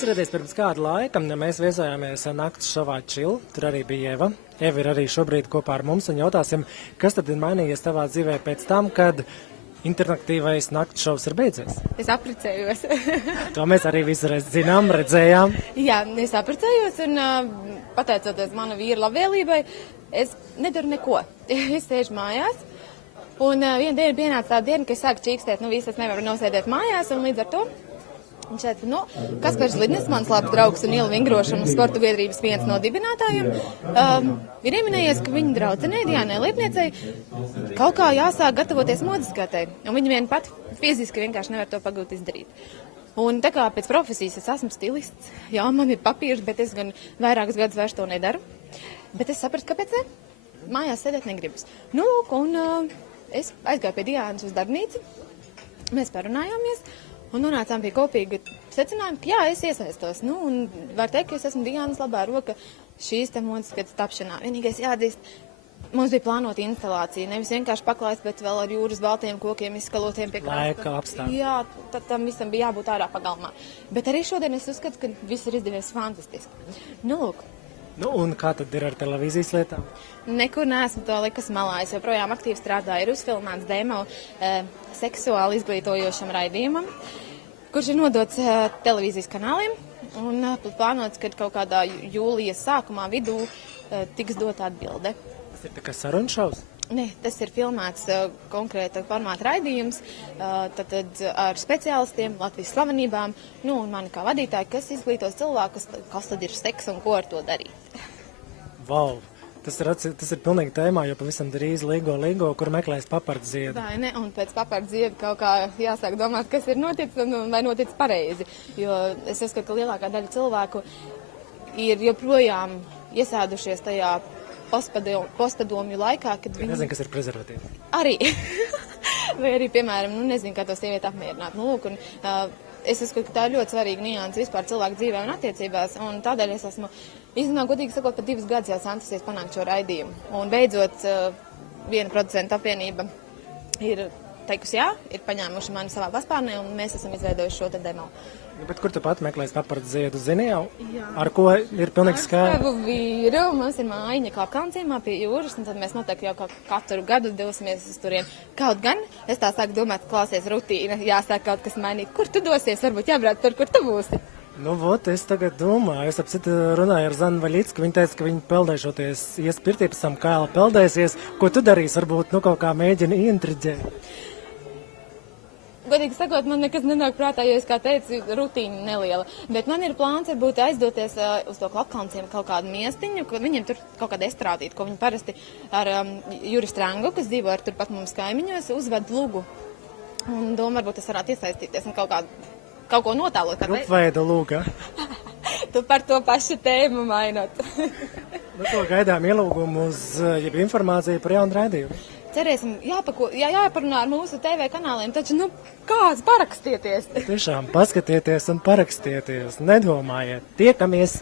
Atcerieties, pirms kāda laika mēs viesojāmies nakts šovā Chill, tur arī bija Eva. Eva ir arī šobrīd kopā ar mums un jautāsim, kas tad ir mainījies tavā dzīvē pēc tam, kad interaktīvais nakts šovs ir beidzies? Es apprecējos. To mēs arī visureiz zinām, redzējām. Jā, es apprecējos un pateicoties mana vīra labvēlībai, es nedaru neko. Es sēžu mājās un vienu dienu pienāca tā diena, ka es sāku čīkstēt, visas nevaru nosēdēt mājās un līdz ar to viņš teica, Kaspars Lidnis, mans labs draugs un ielu vingrošana sporta biedrības viens no dibinātājiem, ir ieminējies, ka viņa draudzenei, Diānai Liepniecei, kaut kā jāsāk gatavoties modeskatai. Un viņa vien pat fiziski vienkārši nevar to pagūt izdarīt. Un tā kā pēc profesijas es esmu stilists, jā, man ir papīrs, bet es gan vairākus gadus vairs to nedaru. Bet es sapratu, kāpēc ne? Mājās sēdēt negribas. Es aizgāju pie Diānas uz darbnīcu, mēs parunājāmies. Un nonācām pie kopīga secinājuma, ka jā, es iesaistos. Un var teikt, ka es esmu Diānas labā roka šīs te modeskatas tapšanā. Vienīgais jāatzīst, mums bija plānota instalācija. Nevis vienkārši paklājs, bet vēl ar jūras baltiem kokiem izskalotiem pie krasta. Laika apstākļi. Jā, tam visam bija jābūt ārā pagalmā. Bet arī šodien es uzskatu, ka viss ir izdevies fantastiski. Lūk. Un kā tad ir ar televīzijas lietām? Nekur neesmu to likus malā. Es joprojām aktīvi strādāju. Ir uzfilmēts demo seksuāli izglītojošam raidījumam, kurš ir nodots televīzijas kanāliem. Un plānots, ka kaut kādā jūlijas sākumā vidū tiks dot atbilde. Tas ir tā kā sarunu šovs? Nē, tas ir filmēts konkrēta formāta raidījums, tad ar speciālistiem, Latvijas slavenībām, un mani kā vadītāji, kas izglītos cilvēkus, kas tad ir seks un ko ar to darīt. Wow! Tas ir pilnīgi tēmā, jo pavisam drīz līgo, kur meklēs papardziedu. Vai ne? Un pēc papardziedu kaut kā jāsāk domāt, kas ir noticis un vai noticis pareizi. Jo es uzskatu, ka lielākā daļa cilvēku ir joprojām iesēdušies tajā postpadomju laikā, kad viņi... Nezinu, kas ir prezervatīvi. Arī. Vai arī, piemēram, nezinu, kā to sievieti apmierināt. Es uzskatu, ka tā ir ļoti svarīga nianse vispār cilvēku dzīvē un attiecībās, un tādēļ es esmu, īstenībā, godīgi sakot, pat 2 gadus jau centusies panākt šo raidījumu. Un beidzot, viena producenta apvienība ir teikusi jā, ir paņēmuši mani savā paspārnē, un mēs esam izveidojuši šo te demo. Bet kur tu pat meklēsi papardziedu, zini jau? Jā. Ar ko ir pilnīgi skaidrs? Ar savu vīru, mums ir mājiņa Klapkalnciemā pie jūras, un tad mēs noteikti jau katru gadu dosimies uz turien. Kaut gan, es tā sāku domāt, klausies rutīna, jāsāk kaut kas mainīt. Kur tu dosies? Varbūt jābrauc tur, kur tu būsi. Es tagad domāju, es apcitu runāju ar Zanu Vaļicku, viņa teica, ka viņa peldēšoties ies pirtī, pēc tam Kaila peldēsies. Ko tu darīsi? Varbūt, kaut kā mēģini ieintriģēt. Godīgi sakot, man nekas nenāk prātā, jo es, kā teicu, rutīna neliela. Bet man ir plāns varbūt aizdoties uz to Klapkalnciem kaut kādu miestiņu, ka viņiem tur kaut kāda estrādīt, ko viņi parasti ar Juri Strangu, kas dzīvo ar turpat mums kaimiņos, uzved lugu. Un domāju, varbūt es varētu iesaistīties un kaut ko notēlot. Rupveida lūga. Tu par to pašu tēmu mainot. To gaidām ielūgumu uz informāciju par jaunu raidījumu. Cerēsim, jāparunā ar mūsu TV kanāliem, taču, kāds parakstieties? Tiešām paskatieties un parakstieties, nedomājiet, tiekamies!